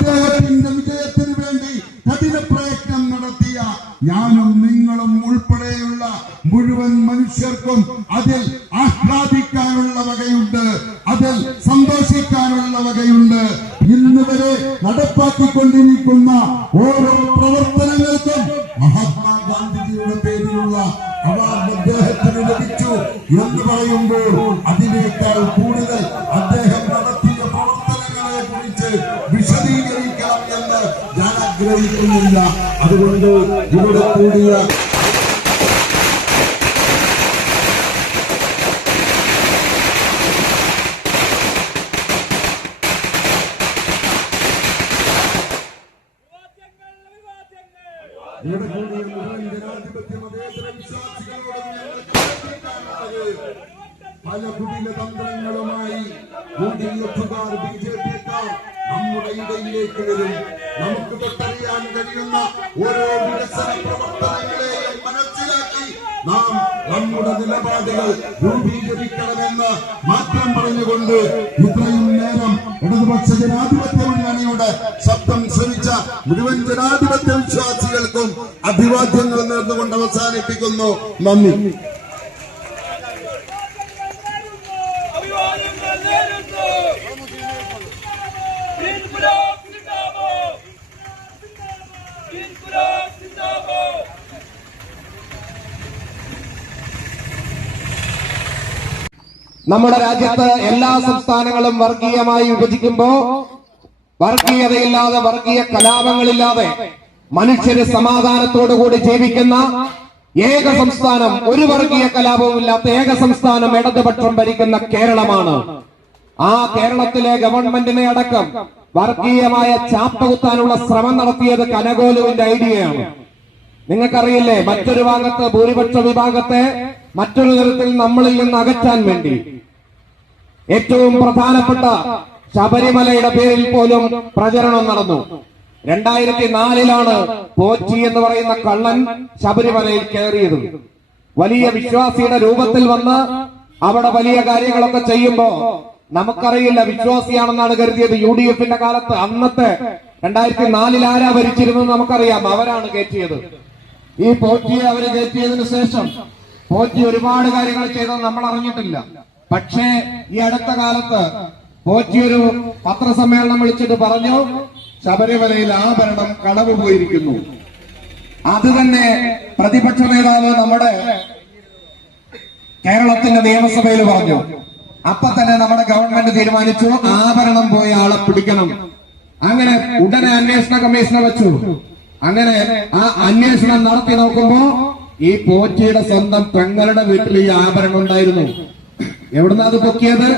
അദ്ദേഹത്തിന്റെ വിജയത്തിന് വേണ്ടി കഠിന പ്രയത്നം നടത്തിയ ഞാനും നിങ്ങളും ഉൾപ്പെടെയുള്ള മുഴുവൻ മനുഷ്യർക്കും അതിൽ ആഹ്ലാദിക്കാനുള്ള വകയുണ്ട് അതിൽ സന്തോഷിക്കാനുള്ള വകയുണ്ട്. ഇന്ന് വരെ നടപ്പാക്കിക്കൊണ്ടിരിക്കുന്ന ഓരോ പ്രവർത്തനങ്ങൾക്കും ഇവിടെ കൂടിയ ഇവിടെ കൂടിയ ജനാധിപത്യ ഞങ്ങൾക്ക് അഭ്യർത്ഥിക്കാനുള്ളത് പല കുടില തന്ത്രങ്ങളുമായി യു ഡി എഫുകാർ ബി ജെ പിക്കാർ നമ്മുടെ ഇടയിലേക്ക് വരും. നമുക്ക് തൊട്ടറിയാൻ കഴിയുന്ന ഓരോ വികസന പ്രവർത്തനങ്ങളെയും മനസ്സിലാക്കി നാം നമ്മുടെ നിലപാടുകൾ രൂപീകരിക്കണമെന്ന് മാത്രം പറഞ്ഞുകൊണ്ട് ഇത്രയും നേരം ഇടതുപക്ഷ ജനാധിപത്യ മുന്നണിയുടെ ശബ്ദം ശ്രമിച്ച മുഴുവൻ ജനാധിപത്യ വിശ്വാസികൾക്കും അഭിവാദ്യങ്ങൾ നേർന്നുകൊണ്ട് അവസാനിപ്പിക്കുന്നു. നന്ദി. നമ്മുടെ രാജ്യത്ത് എല്ലാ സംസ്ഥാനങ്ങളും വർഗീയമായി വിഭജിക്കുമ്പോ വർഗീയതയില്ലാതെ വർഗീയ കലാപങ്ങളില്ലാതെ മനുഷ്യര് സമാധാനത്തോടുകൂടി ജീവിക്കുന്ന ഏക സംസ്ഥാനം ഒരു വർഗീയ കലാപവും ഇല്ലാത്ത ഏക സംസ്ഥാനം ഇടതുപക്ഷം ഭരിക്കുന്ന കേരളമാണ്. ആ കേരളത്തിലെ ഗവൺമെന്റിനെ അടക്കം വർഗീയമായ ചാപ്പ കുത്താനുള്ള ശ്രമം നടത്തിയത് കനകോലുവിന്റെ ഐഡിയയാണ്. നിങ്ങൾക്കറിയില്ലേ മറ്റൊരു ഭാഗത്ത് ഭൂരിപക്ഷ വിഭാഗത്തെ മറ്റൊരു തരത്തിൽ നമ്മളിൽ നിന്ന് അകറ്റാൻ വേണ്ടി. ഏറ്റവും പ്രധാനപ്പെട്ട ശബരിമലയുടെ പേരിൽ പോലും പ്രചരണം നടന്നു. രണ്ടായിരത്തി നാലിലാണ് പോച്ചി എന്ന് പറയുന്ന കള്ളൻ ശബരിമലയിൽ കയറിയത്. വലിയ വിശ്വാസിയുടെ രൂപത്തിൽ വന്ന് അവിടെ വലിയ കാര്യങ്ങളൊക്കെ ചെയ്യുമ്പോ നമുക്കറിയില്ല വിശ്വാസിയാണെന്നാണ് കരുതിയത് യു ഡി എഫിന്റെ കാലത്ത്. അന്നത്തെ രണ്ടായിരത്തി നാലിൽ ആരാ ഭരിച്ചിരുന്നത് നമുക്കറിയാം. അവരാണ് കയറ്റിയത്. ഈ പോറ്റിയെ അവർ കയറ്റിയതിനു ശേഷം പോറ്റി ഒരുപാട് കാര്യങ്ങൾ ചെയ്തത് നമ്മൾ അറിഞ്ഞിട്ടില്ല. പക്ഷേ ഈ അടുത്ത കാലത്ത് പോറ്റി ഒരു പത്രസമ്മേളനം വിളിച്ചിട്ട് പറഞ്ഞു ശബരിമലയിൽ ആഭരണം കളവ് പോയിരിക്കുന്നു. അത് തന്നെ പ്രതിപക്ഷ നേതാവ് നമ്മുടെ കേരളത്തിന്റെ നിയമസഭയിൽ പറഞ്ഞു. അപ്പൊ തന്നെ നമ്മുടെ ഗവൺമെന്റ് തീരുമാനിച്ചു ആഭരണം പോയ ആളെ പിടിക്കണം. അങ്ങനെ ഉടനെ അന്വേഷണ കമ്മീഷനെ വെച്ചു. അങ്ങനെ ആ അന്വേഷണം നടത്തി നോക്കുമ്പോ ഈ പോറ്റിയുടെ സ്വന്തം തങ്ങളുടെ വീട്ടിൽ ഈ ആഭരണം ഉണ്ടായിരുന്നു. എവിടുന്ന അത് പൊക്കിയത്?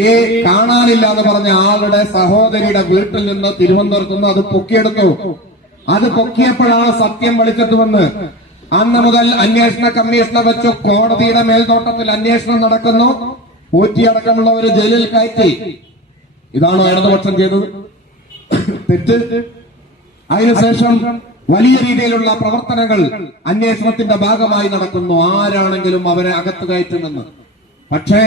ഈ കാണാനില്ല എന്ന് പറഞ്ഞ ആളുടെ സഹോദരിയുടെ വീട്ടിൽ നിന്ന് തിരുവനന്തപുരത്ത് നിന്ന് അത് പൊക്കിയെടുത്തു. അത് പൊക്കിയപ്പോഴാണ് സത്യം വെളിച്ചത്ത് വന്ന്. അന്ന് മുതൽ അന്വേഷണ കമ്മീഷനെ വെച്ചു. കോടതിയുടെ മേൽനോട്ടത്തിൽ അന്വേഷണം നടക്കുന്നു. പോറ്റിയടക്കമുള്ളവര് ജയിലിൽ കയറ്റി. ഇതാണോ ഇടതുപക്ഷം ചെയ്തത്? തെറ്റ്. അതിനുശേഷം വലിയ രീതിയിലുള്ള പ്രവർത്തനങ്ങൾ അന്വേഷണത്തിന്റെ ഭാഗമായി നടക്കുന്നു. ആരാണെങ്കിലും അവരെ അകത്ത് കയറ്റുമെന്ന്. പക്ഷേ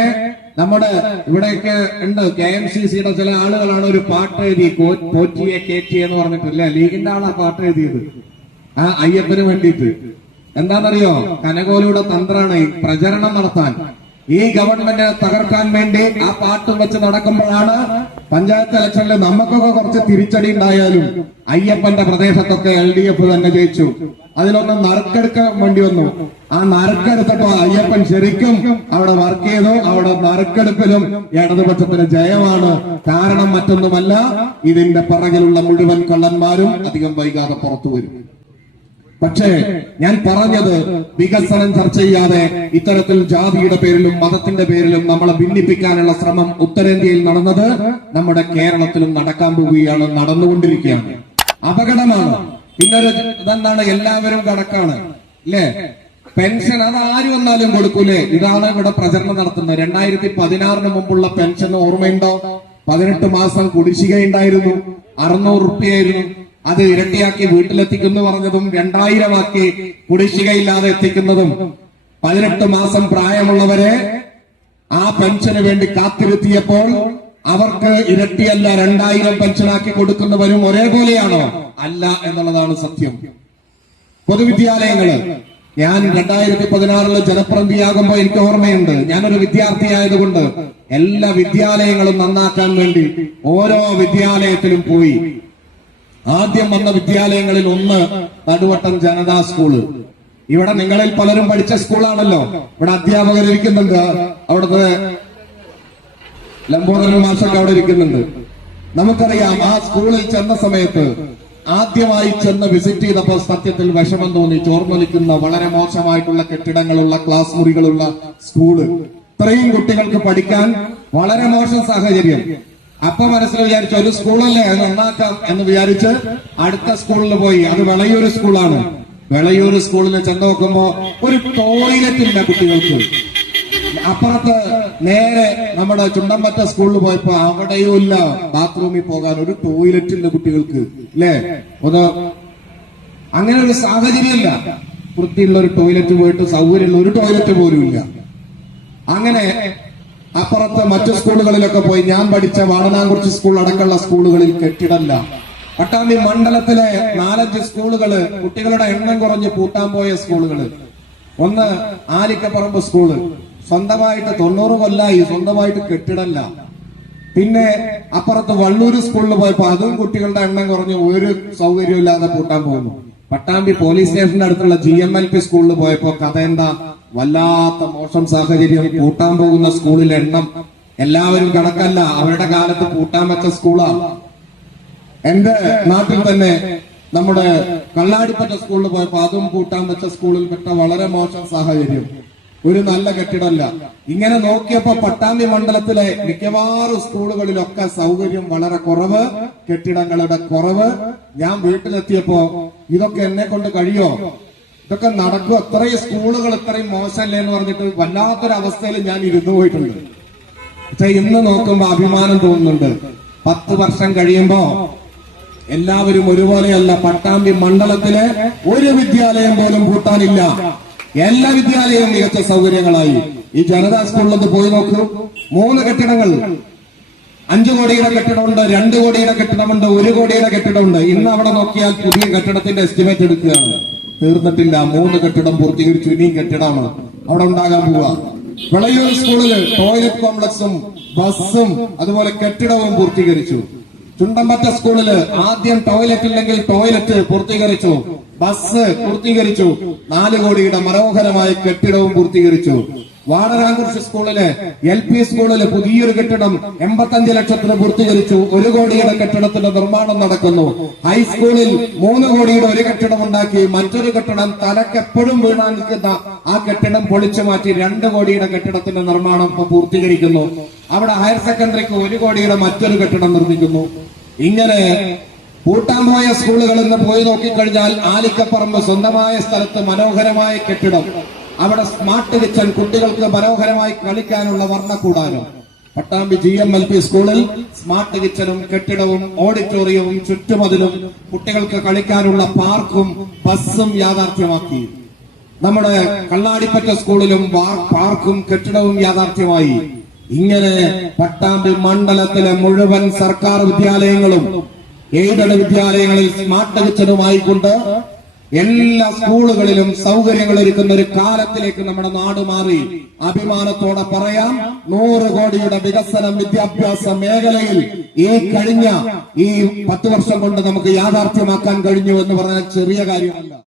നമ്മുടെ ഇവിടെയൊക്കെ ഉണ്ട്. കെ എം സി സിയുടെ ചില ആളുകളാണ് ഒരു പാട്ട് എഴുതി പോറ്റിയെ കേറ്റി എന്ന് പറഞ്ഞിട്ടില്ല? ലീഗിന്റെ ആളാ പാട്ട് എഴുതിയത്. ആ അയ്യപ്പന് വേണ്ടിയിട്ട്. എന്താണെന്നറിയോ? കനകോലിയുടെ തന്ത്രാണ് പ്രചരണം നടത്താൻ. ഈ ഗവൺമെന്റ് തകർക്കാൻ വേണ്ടി ആ പാട്ട് വെച്ച് നടക്കുമ്പോഴാണ് പഞ്ചായത്ത് ഇലക്ഷനിൽ നമുക്കൊക്കെ കുറച്ച് തിരിച്ചടി ഉണ്ടായാലും അയ്യപ്പന്റെ പ്രദേശത്തൊക്കെ എൽ ഡി എഫ് തന്നെ ജയിച്ചു. അതിലൊന്ന് നറുക്കെടുക്കാൻ വേണ്ടി വന്നു. ആ നറുക്കെടുത്തപ്പോ അയ്യപ്പൻ ശരിക്കും അവിടെ വർക്ക് ചെയ്തു. അവിടെ നറുക്കെടുപ്പിലും ഇടതുപക്ഷത്തിന് ജയമാണ്. കാരണം മറ്റൊന്നുമല്ല ഇതിന്റെ പിറകിലുള്ള മുഴുവൻ കള്ളന്മാരും അധികം വൈകാതെ പുറത്തു വരും. പക്ഷേ ഞാൻ പറഞ്ഞത് വികസനം ചർച്ച ചെയ്യാതെ ഇത്തരത്തിൽ ജാതിയുടെ പേരിലും മതത്തിന്റെ പേരിലും നമ്മളെ ഭിന്നിപ്പിക്കാനുള്ള ശ്രമം ഉത്തരേന്ത്യയിൽ നടന്നത് നമ്മുടെ കേരളത്തിലും നടക്കാൻ പോവുകയാണ് നടന്നുകൊണ്ടിരിക്കുകയാണ്. അപകടമാണ്. പിന്നൊരു ഇതെന്താണ്? എല്ലാവരും കണക്കാണ്. അല്ലേ? പെൻഷൻ അത് ആര് വന്നാലും കൊടുക്കൂലേ? ഇതാണ് ഇവിടെ പ്രചരണം നടത്തുന്നത്. രണ്ടായിരത്തി പതിനാറിന് മുമ്പുള്ള പെൻഷൻ ഓർമ്മയുണ്ടോ? പതിനെട്ട് മാസം കുടിശ്ശികയുണ്ടായിരുന്നു. അറുന്നൂറ് റുപ്യായിരുന്നു. അത് ഇരട്ടിയാക്കി വീട്ടിലെത്തിക്കുന്നു പറഞ്ഞതും രണ്ടായിരമാക്കി കുടിശ്ശികയില്ലാതെ എത്തിക്കുന്നതും. പതിനെട്ട് മാസം പ്രായമുള്ളവരെ ആ പെൻഷന് വേണ്ടി കാത്തിരുത്തിയപ്പോൾ അവർക്ക് ഇരട്ടിയല്ല രണ്ടായിരം പെൻഷനാക്കി കൊടുക്കുന്നവരും ഒരേപോലെയാണോ? അല്ല എന്നുള്ളതാണ് സത്യം. പൊതുവിദ്യാലയങ്ങൾ ഞാൻ രണ്ടായിരത്തി പതിനാറിൽ ജനപ്രതിനിധിയാകുമ്പോ എനിക്ക് ഓർമ്മയുണ്ട്. ഞാനൊരു വിദ്യാർത്ഥിയായതുകൊണ്ട് എല്ലാ വിദ്യാലയങ്ങളും നന്നാക്കാൻ വേണ്ടി ഓരോ വിദ്യാലയത്തിലും പോയി. ആദ്യം വന്ന വിദ്യാലയങ്ങളിൽ ഒന്ന് നടുവട്ടം ജനതാ സ്കൂൾ ഇവിടെ നിങ്ങളിൽ പലരും പഠിച്ച സ്കൂളാണല്ലോ. ഇവിടെ അധ്യാപകർ ഇരിക്കുന്നുണ്ട്. അവിടുത്തെ ലംബോദരൻ മാഷൊക്കെ അവിടെ ഇരിക്കുന്നുണ്ട്. നമുക്കറിയാം ആ സ്കൂളിൽ ചെന്ന സമയത്ത് ആദ്യമായി ചെന്ന് വിസിറ്റ് ചെയ്തപ്പോൾ സത്യത്തിൽ വിഷമം തോന്നി. ചോർന്നൊലിക്കുന്ന വളരെ മോശമായിട്ടുള്ള കെട്ടിടങ്ങളുള്ള ക്ലാസ് മുറികളുള്ള സ്കൂൾ ഇത്രയും കുട്ടികൾക്ക് പഠിക്കാൻ വളരെ മോശം സാഹചര്യം. അപ്പൊ മനസ്സിൽ വിചാരിച്ചു ഒരു സ്കൂളല്ലേ അത് നന്നാക്കാം എന്ന് വിചാരിച്ച് അടുത്ത സ്കൂളിൽ പോയി. അത് വെളയൂർ സ്കൂളാണ് വെളയൂർ സ്കൂളിൽ ചെന്ന് നോക്കുമ്പോ ഒരു ടോയ്ലറ്റ് ഇല്ല കുട്ടികൾക്ക്. അപ്പുറത്ത് നേരെ നമ്മുടെ ചുണ്ടമ്പറ്റ സ്കൂളിൽ പോയപ്പോ അവിടെയും ഇല്ല. ബാത്റൂമിൽ പോകാൻ ഒരു ടോയ്ലറ്റ് ഇല്ല കുട്ടികൾക്ക് അല്ലേ ഒന്ന്. അങ്ങനെ ഒരു സാഹചര്യമില്ല വൃത്തിയുള്ള ഒരു ടോയ്ലറ്റ് പോയിട്ട് സൗകര്യമുള്ള ഒരു ടോയ്ലറ്റ് പോലും ഇല്ല. അങ്ങനെ അപ്പുറത്തെ മറ്റു സ്കൂളുകളിലൊക്കെ പോയി ഞാൻ പഠിച്ച വാണനാംകുറിച്ച് സ്കൂൾ അടക്കമുള്ള സ്കൂളുകളിൽ കെട്ടിടല്ല പട്ടാമ്പി മണ്ഡലത്തിലെ നാലഞ്ച് സ്കൂളുകൾ കുട്ടികളുടെ എണ്ണം കുറഞ്ഞ് പൂട്ടാൻ പോയ സ്കൂളുകൾ ഒന്ന് ആലിക്കപ്പറമ്പ് സ്കൂൾ സ്വന്തമായിട്ട് തൊണ്ണൂറ് കൊല്ലായി സ്വന്തമായിട്ട് കെട്ടിടല്ല. പിന്നെ അപ്പുറത്ത് വള്ളൂര് സ്കൂളിൽ പോയപ്പോ അതും കുട്ടികളുടെ എണ്ണം കുറഞ്ഞ് ഒരു സൗകര്യമില്ലാതെ പൂട്ടാൻ പോകുന്നു. പട്ടാമ്പി പോലീസ് സ്റ്റേഷന്റെ അടുത്തുള്ള ജി എം എൽ പി സ്കൂളിൽ പോയപ്പോ കഥ എന്താ? വല്ലാത്ത മോശം സാഹചര്യം. പൂട്ടാൻ പോകുന്ന സ്കൂളിലെ എണ്ണം എല്ലാവരും കണക്കല്ല. അവരുടെ കാലത്ത് പൂട്ടാൻ വെച്ച സ്കൂളാ. എന്റെ നാട്ടിൽ തന്നെ നമ്മുടെ കള്ളാടിപ്പറ്റ സ്കൂളിൽ പോയപ്പോ അതും പൂട്ടാൻ വെച്ച സ്കൂളിൽ പെട്ട വളരെ മോശം സാഹചര്യം. ഒരു നല്ല കെട്ടിടമല്ല. ഇങ്ങനെ നോക്കിയപ്പോ പട്ടാമ്പി മണ്ഡലത്തിലെ മിക്കവാറും സ്കൂളുകളിലൊക്കെ സൗകര്യം വളരെ കുറവ് കെട്ടിടങ്ങളുടെ കുറവ്. ഞാൻ വീട്ടിലെത്തിയപ്പോ ഇതൊക്കെ എന്നെ കൊണ്ട് കഴിയോ? ഇതൊക്കെ നടക്കും. അത്രയും സ്കൂളുകൾ ഇത്രയും മോശമല്ലേ എന്ന് പറഞ്ഞിട്ട് വല്ലാത്തൊരു അവസ്ഥയിൽ ഞാൻ ഇരുന്നു പോയിട്ടുണ്ട്. പക്ഷെ ഇന്ന് നോക്കുമ്പോ അഭിമാനം തോന്നുന്നുണ്ട്. പത്ത് വർഷം കഴിയുമ്പോ എല്ലാവരും ഒരുപോലെയല്ല. പട്ടാമ്പി മണ്ഡലത്തിലെ ഒരു വിദ്യാലയം പോലും പൂട്ടാനില്ല. എല്ലാ വിദ്യാലയവും മികച്ച സൗകര്യങ്ങളായി. ഈ ജനതാ സ്കൂളിലൊന്ന് പോയി നോക്കൂ. മൂന്ന് കെട്ടിടങ്ങൾ. അഞ്ചു കോടിയുടെ കെട്ടിടമുണ്ട് രണ്ട് കോടിയുടെ കെട്ടിടമുണ്ട് ഒരു കോടിയുടെ കെട്ടിടമുണ്ട്. ഇന്ന് അവിടെ നോക്കിയാൽ പുതിയ കെട്ടിടത്തിന്റെ എസ്റ്റിമേറ്റ് എടുക്കുകയാണ്. തീർന്നിട്ടില്ല. മൂന്ന് കെട്ടിടം പൂർത്തീകരിച്ചു. ഇനിയും കെട്ടിടമാണ് അവിടെ ഉണ്ടാകാൻ പോവുക. വിളയൂർ സ്കൂളിൽ ടോയ്ലറ്റ് കോംപ്ലക്സും ബസ്സും അതുപോലെ കെട്ടിടവും പൂർത്തീകരിച്ചു. ചുണ്ടമ്പറ്റ സ്കൂളിൽ ആദ്യം ടോയ്ലറ്റ് ഇല്ലെങ്കിൽ ടോയ്ലറ്റ് പൂർത്തീകരിച്ചു. ബസ് പൂർത്തീകരിച്ചു. നാല് കോടിയുടെ മനോഹരമായ കെട്ടിടവും പൂർത്തീകരിച്ചു. വാടനാകുറിശി സ്കൂളിൽ എൽ പി സ്കൂളിൽ പുതിയൊരു കെട്ടിടം എൺപത്തഞ്ച് ലക്ഷത്തിന് പൂർത്തീകരിച്ചു. ഒരു കോടിയുടെ കെട്ടിടത്തിന്റെ നിർമ്മാണം നടക്കുന്നു. ഹൈസ്കൂളിൽ മൂന്ന് കോടിയുടെ ഒരു കെട്ടിടം ഉണ്ടാക്കി മറ്റൊരു കെട്ടിടം തലക്കെപ്പോഴും വീണാൻ നിൽക്കുന്ന ആ കെട്ടിടം പൊളിച്ചു മാറ്റി രണ്ട് കോടിയുടെ കെട്ടിടത്തിന്റെ നിർമ്മാണം ഇപ്പൊ പൂർത്തീകരിക്കുന്നു. അവിടെ ഹയർ സെക്കൻഡറിക്ക് ഒരു കോടിയുടെ മറ്റൊരു കെട്ടിടം നിർമ്മിക്കുന്നു. ഇങ്ങനെ പൂട്ടാൻ പോയ സ്കൂളുകൾ ഇന്ന് പോയി നോക്കിക്കഴിഞ്ഞാൽ ആലിക്കപ്പറമ്പ് സ്വന്തമായ സ്ഥലത്ത് മനോഹരമായ കെട്ടിടം. അവിടെ സ്മാർട്ട് കിച്ചൺ കുട്ടികൾക്ക് മനോഹരമായി കളിക്കാനുള്ള വർണക്കൂടാനും Pattambi G M L P സ്കൂളിൽ സ്മാർട്ട് കിച്ചണും കെട്ടിടവും ഓഡിറ്റോറിയവും ചുറ്റുമതിലും കുട്ടികൾക്ക് കളിക്കാനുള്ള പാർക്കും ബസ്സും യാഥാർത്ഥ്യമാക്കി. നമ്മുടെ കള്ളാടിപ്പറ്റ സ്കൂളിലും പാർക്കും കെട്ടിടവും യാഥാർത്ഥ്യമായി. ഇങ്ങനെ പട്ടാമ്പി മണ്ഡലത്തിലെ മുഴുവൻ സർക്കാർ വിദ്യാലയങ്ങളും എയ്ഡഡ് വിദ്യാലയങ്ങളിൽ സ്മാർട്ട് കിച്ചനുമായിക്കൊണ്ട് എല്ലാ സ്കൂളുകളിലും സൗകര്യങ്ങൾ ഒരുക്കുന്ന ഒരു കാലത്തിലേക്ക് നമ്മുടെ നാട് മാറി. അഭിമാനത്തോടെ പറയാം നൂറ് കോടിയുടെ വികസനം വിദ്യാഭ്യാസ മേഖലയിൽ ഈ കഴിഞ്ഞ ഈ പത്ത് വർഷം കൊണ്ട് നമുക്ക് യാഥാർത്ഥ്യമാക്കാൻ കഴിഞ്ഞു എന്ന് പറഞ്ഞാൽ ചെറിയ കാര്യമല്ല.